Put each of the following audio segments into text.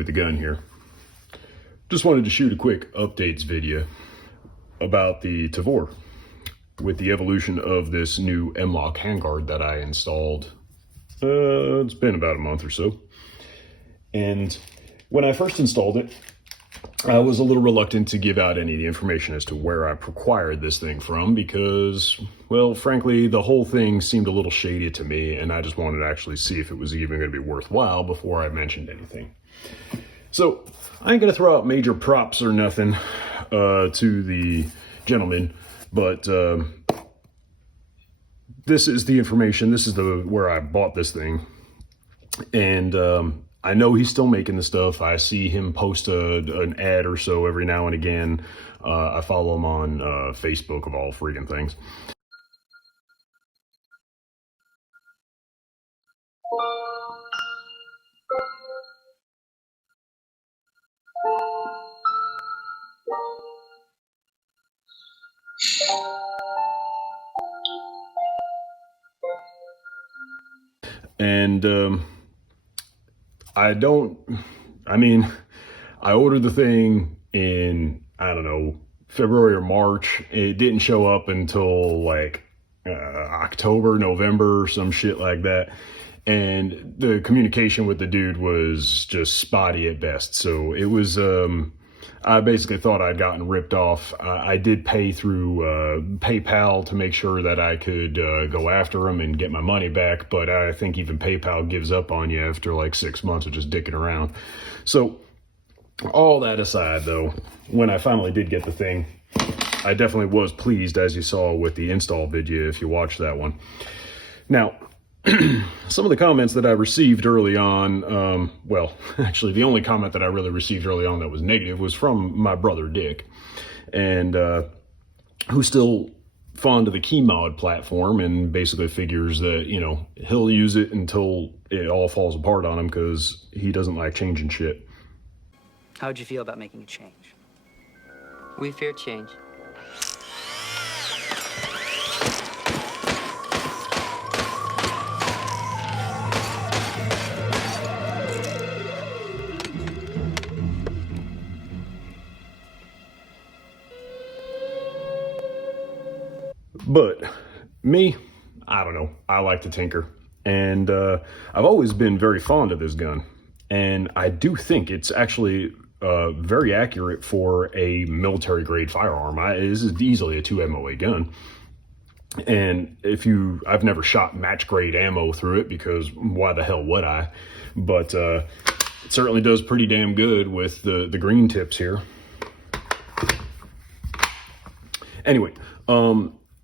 with the gun here. Just wanted to shoot a quick updates video about the Tavor with the evolution of this new M-LOK handguard that I installed. It's been about a month or so. And when I first installed it, I was a little reluctant to give out any of the information as to where I acquired this thing from because, well, frankly, the whole thing seemed a little shady to me, and I just wanted to actually see if it was even going to be worthwhile before I mentioned anything. So I ain't going to throw out major props or nothing to the gentleman, but this is the information. This is where I bought this thing, and I know he's still making the stuff. I see him post an ad or so every now and again. I follow him on Facebook of all freaking things. And I ordered the thing in, I don't know, February or March. It didn't show up until like October, November, some shit like that. And the communication with the dude was just spotty at best. So it was, I basically thought I'd gotten ripped off. I did pay through PayPal to make sure that I could go after him and get my money back, but I think even PayPal gives up on you after like 6 months of just dicking around. So all that aside though, when I finally did get the thing, I definitely was pleased, as you saw with the install video if you watched that one. Now, some of the comments that I received early on, well, actually the only comment that I really received early on that was negative was from my brother Dick, and who's still fond of the key mod platform and basically figures that, you know, he'll use it until it all falls apart on him because he doesn't like changing shit. How'd you feel about making a change? We fear change. But me, I don't know, I like to tinker, and I've always been very fond of this gun, and I do think it's actually very accurate for a military grade firearm. This is easily a 2 MOA gun, and I've never shot match grade ammo through it because why the hell would I? But it certainly does pretty damn good with the green tips here. Anyway,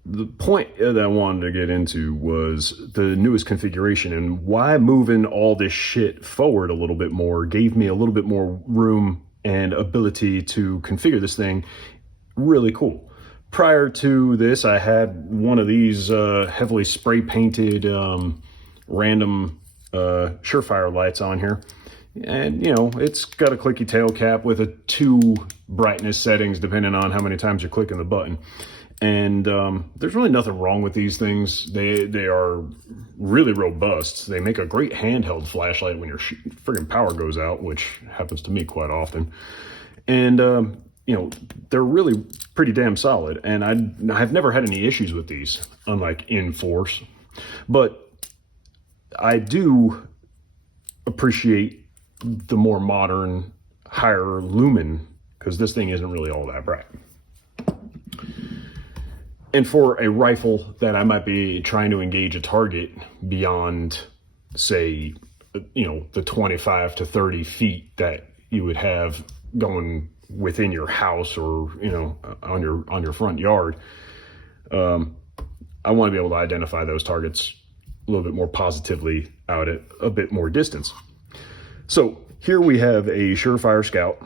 the point that I wanted to get into was the newest configuration and why moving all this shit forward a little bit more gave me a little bit more room and ability to configure this thing really cool. Prior to this, I had one of these heavily spray painted random Surefire lights on here. And, you know, it's got a clicky tail cap with 2 brightness settings depending on how many times you're clicking the button. And there's really nothing wrong with these things. They are really robust. They make a great handheld flashlight when your friggin' power goes out, which happens to me quite often. And you know, they're really pretty damn solid. And I've never had any issues with these, unlike in force. But I do appreciate the more modern, higher lumen, because this thing isn't really all that bright. And for a rifle that I might be trying to engage a target beyond, say, you know, the 25 to 30 feet that you would have going within your house or, you know, on your front yard, I want to be able to identify those targets a little bit more positively out at a bit more distance. So here we have a Surefire Scout,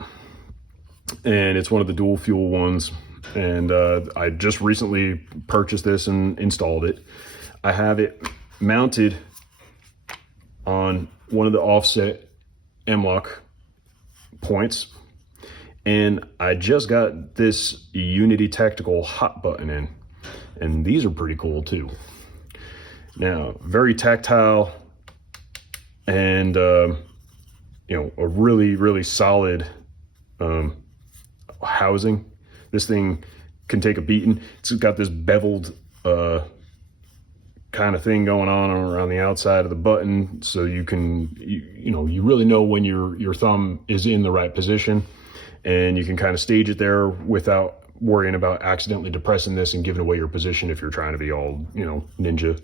and it's one of the dual fuel ones. And I just recently purchased this and installed it. I have it mounted on one of the offset M-LOK points, and I just got this Unity Tactical hot button in, and these are pretty cool too. Now, very tactile, and you a really, really solid housing. This thing can take a beating. It's got this beveled kind of thing going on around the outside of the button, so you can you really know when your thumb is in the right position, and you can kind of stage it there without worrying about accidentally depressing this and giving away your position if you're trying to be all ninja.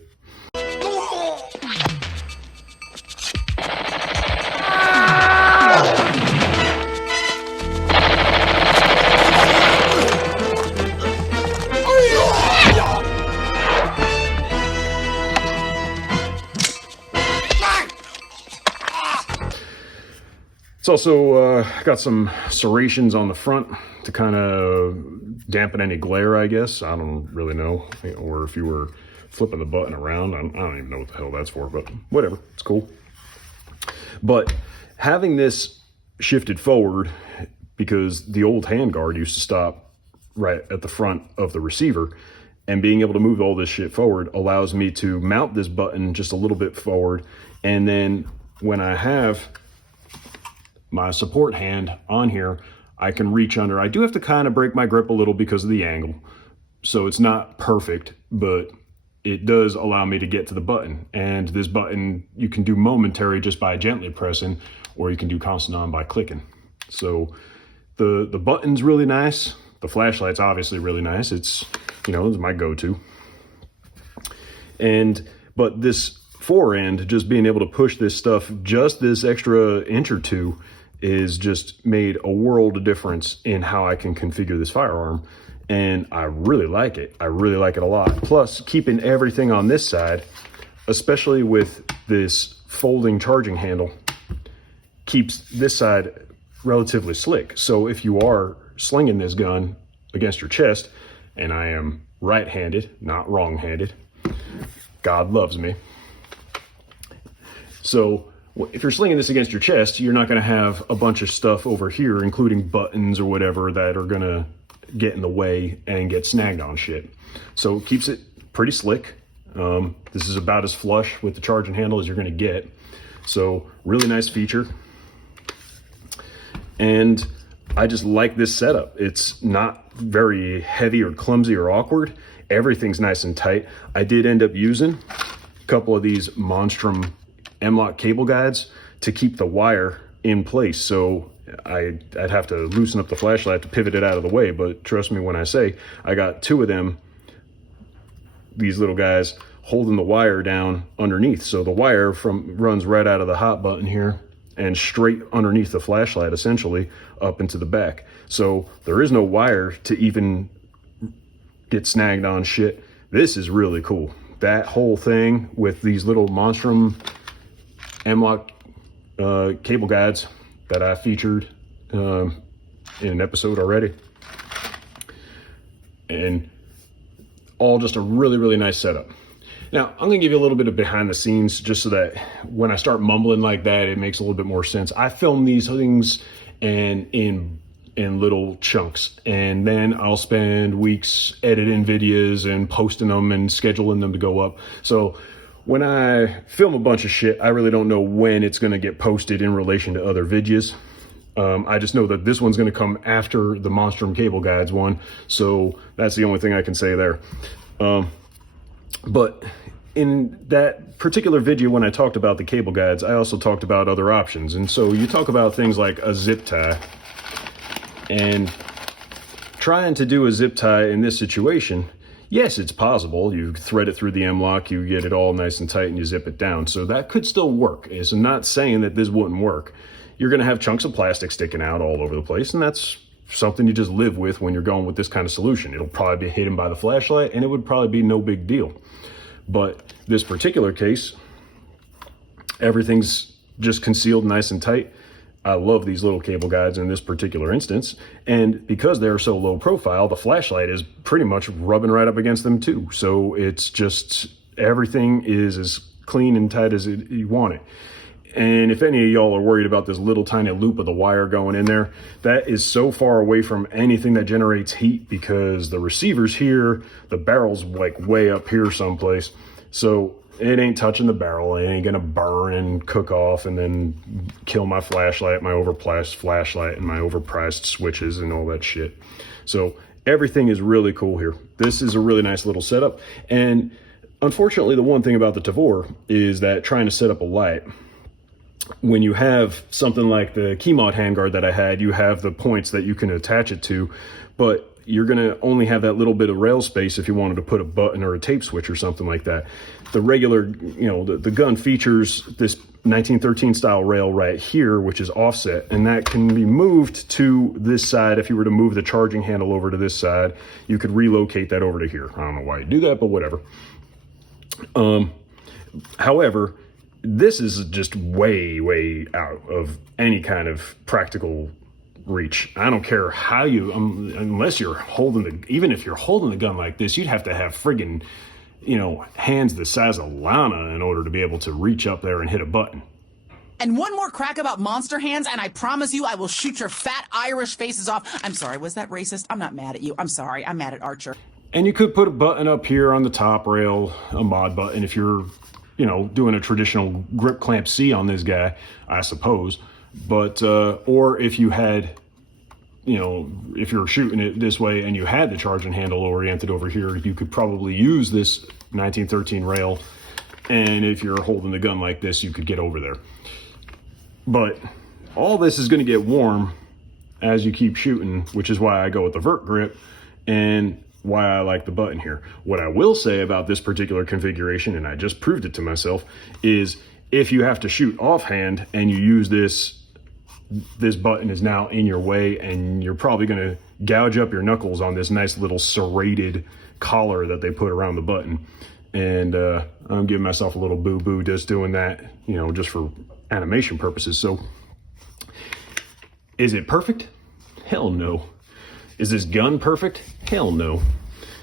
It's also got some serrations on the front to kind of dampen any glare, I guess. I don't really know. Or if you were flipping the button around, I don't even know what the hell that's for, but whatever, it's cool. But having this shifted forward, because the old handguard used to stop right at the front of the receiver, and being able to move all this shit forward allows me to mount this button just a little bit forward, and then when I have my support hand on here, I can reach under. I do have to kind of break my grip a little because of the angle, so it's not perfect, but it does allow me to get to the button. And this button you can do momentary just by gently pressing, or you can do constant on by clicking. So the button's really nice. The flashlight's obviously really nice. It's it's my go-to. But this fore end, just being able to push this stuff just this extra inch or two, is just made a world of difference in how I can configure this firearm. And I really like it. I really like it a lot. Plus, keeping everything on this side, especially with this folding charging handle, keeps this side relatively slick. So if you are slinging this gun against your chest, and I am right-handed, not wrong-handed, God loves me. So if you're slinging this against your chest, you're not going to have a bunch of stuff over here, including buttons or whatever, that are going to get in the way and get snagged on shit. So it keeps it pretty slick. This is about as flush with the charging handle as you're going to get. So really nice feature. And I just like this setup. It's not very heavy or clumsy or awkward. Everything's nice and tight. I did end up using a couple of these Monstrum M-LOK cable guides to keep the wire in place. So I'd have to loosen up the flashlight to pivot it out of the way, but trust me when I say I got two of them, these little guys, holding the wire down underneath. So the wire runs right out of the hot button here and straight underneath the flashlight, essentially up into the back. So there is no wire to even get snagged on shit. This is really cool. That whole thing with these little Monstrum M-LOK cable guides that I featured in an episode already, and all just a really, really nice setup. Now, I'm gonna give you a little bit of behind the scenes just so that when I start mumbling like that, it makes a little bit more sense. I film these things in little chunks, and then I'll spend weeks editing videos and posting them and scheduling them to go up. So when I film a bunch of shit, I really don't know when it's gonna get posted in relation to other videos. I just know that this one's gonna come after the Monstrum Cable Guides one, so that's the only thing I can say there. But in that particular video, when I talked about the cable guides, I also talked about other options. And so you talk about things like a zip tie, and trying to do a zip tie in this situation, yes, it's possible. You thread it through the M-LOK, you get it all nice and tight, and you zip it down. So that could still work. It's not saying that this wouldn't work. You're gonna have chunks of plastic sticking out all over the place, and that's something you just live with when you're going with this kind of solution. It'll probably be hidden by the flashlight, and it would probably be no big deal. But this particular case, everything's just concealed nice and tight. I love these little cable guides in this particular instance, and because they're so low profile, the flashlight is pretty much rubbing right up against them too. So it's just, everything is as clean and tight as you want it. And if any of y'all are worried about this little tiny loop of the wire going in there, that is so far away from anything that generates heat, because the receiver's here, the barrel's like way up here someplace. So it ain't touching the barrel. It ain't gonna burn and cook off and then kill my flashlight, my overpriced flashlight, and my overpriced switches and all that shit. So everything is really cool here. This is a really nice little setup. And unfortunately, the one thing about the Tavor is that trying to set up a light, when you have something like the key mod handguard that I had, you have the points that you can attach it to, but you're going to only have that little bit of rail space if you wanted to put a button or a tape switch or something like that. The regular, the gun features this 1913 style rail right here, which is offset, and that can be moved to this side. If you were to move the charging handle over to this side, you could relocate that over to here. I don't know why you do that, but whatever. However, this is just way out of any kind of practical reach. I don't care how you, unless you're holding even if you're holding the gun like this, you'd have to have friggin', hands the size of Lana in order to be able to reach up there and hit a button. And one more crack about monster hands, and I promise you I will shoot your fat Irish faces off. I'm sorry, was that racist? I'm not mad at you. I'm sorry, I'm mad at Archer. And you could put a button up here on the top rail, a mod button, if you're, doing a traditional grip clamp C on this guy, I suppose. But, or if you had, if you're shooting it this way and you had the charging handle oriented over here, you could probably use this 1913 rail. And if you're holding the gun like this, you could get over there. But all this is going to get warm as you keep shooting, which is why I go with the vert grip and why I like the button here. What I will say about this particular configuration, and I just proved it to myself, is if you have to shoot offhand and you use this button is now in your way, and you're probably going to gouge up your knuckles on this nice little serrated collar that they put around the button. And I'm giving myself a little boo-boo just doing that, just for animation purposes. So is it perfect? Hell no. Is this gun perfect? Hell no.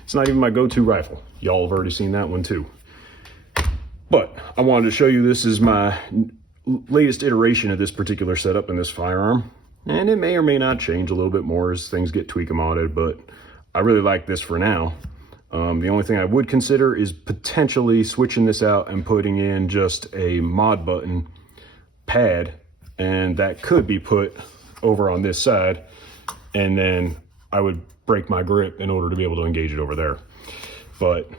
It's not even my go-to rifle. Y'all have already seen that one too. But I wanted to show you this is my latest iteration of this particular setup in this firearm. And it may or may not change a little bit more as things get tweak and modded, but I really like this for now. The only thing I would consider is potentially switching this out and putting in just a mod button pad, and that could be put over on this side, and then I would break my grip in order to be able to engage it over there. But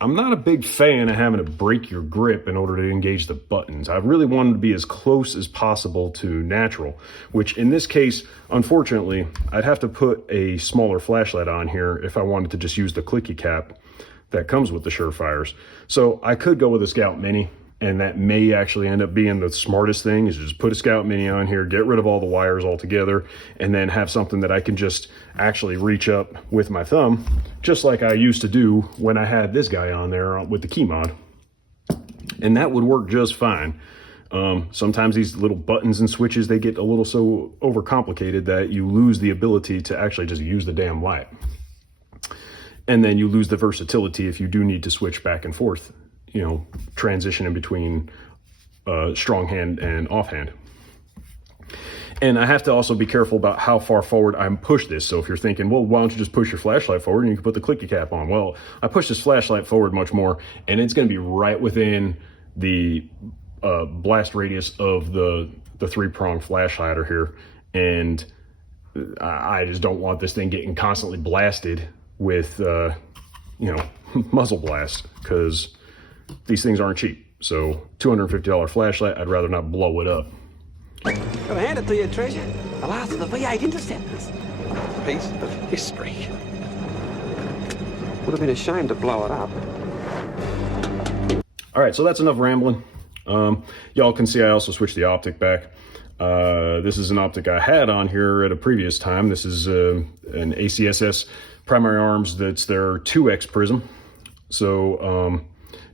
I'm not a big fan of having to break your grip in order to engage the buttons. I really wanted to be as close as possible to natural, which in this case, unfortunately, I'd have to put a smaller flashlight on here if I wanted to just use the clicky cap that comes with the Surefires. So I could go with a Scout Mini, and that may actually end up being the smartest thing, is just put a Scout Mini on here, get rid of all the wires altogether, and then have something that I can just actually reach up with my thumb, just like I used to do when I had this guy on there with the key mod. And that would work just fine. Sometimes these little buttons and switches, they get a little so overcomplicated that you lose the ability to actually just use the damn light. And then you lose the versatility if you do need to switch back and forth, transition in between strong hand and offhand. And I have to also be careful about how far forward I push this. So if you're thinking, well, why don't you just push your flashlight forward and you can put the clicky cap on? Well, I push this flashlight forward much more, and it's going to be right within the blast radius of the 3-prong flash hider here. And I just don't want this thing getting constantly blasted with, muzzle blast, because these things aren't cheap. So $250 flashlight, I'd rather not blow it up. I'll hand it to you, treasure. The last of the V8 interceptors. Piece of history. Would have been a shame to blow it up. All right, so that's enough rambling. Y'all can see I also switched the optic back. This is an optic I had on here at a previous time. This is an ACSS Primary Arms. That's their 2X prism. So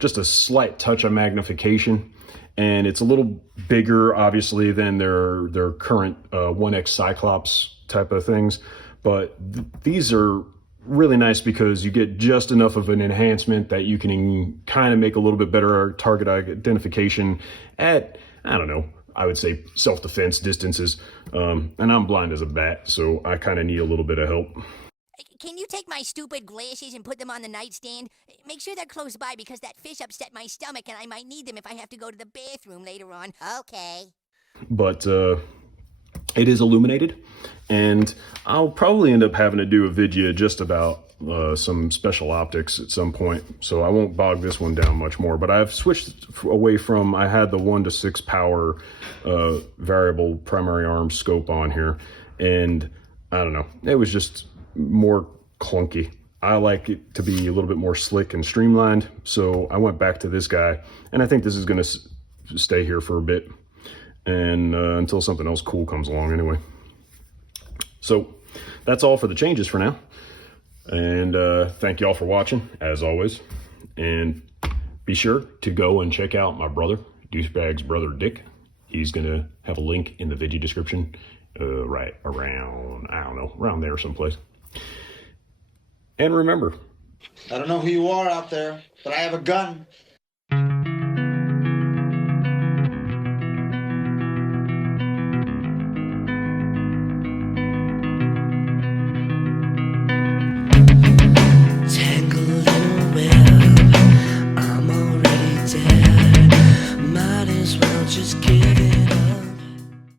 just a slight touch of magnification. And it's a little bigger, obviously, than their current 1X Cyclops type of things. But these are really nice because you get just enough of an enhancement that you can kind of make a little bit better target identification at, I don't know, I would say self-defense distances. And I'm blind as a bat, so I kind of need a little bit of help. Can you take my stupid glasses and put them on the nightstand? Make sure they're close by because that fish upset my stomach and I might need them if I have to go to the bathroom later on. Okay. But it is illuminated, and I'll probably end up having to do a video just about some special optics at some point, so I won't bog this one down much more. But I've switched away from, I had the 1 to 6 power variable primary arm scope on here, and I don't know, it was just more clunky. I like it to be a little bit more slick and streamlined, so I went back to this guy, and I think this is going to stay here for a bit, and until something else cool comes along anyway. So that's all for the changes for now, and thank you all for watching as always, and be sure to go and check out my brother Dooshbag's brother Dick. He's gonna have a link in the video description right around, I don't know, around there someplace. And remember, I don't know who you are out there, but I have a gun.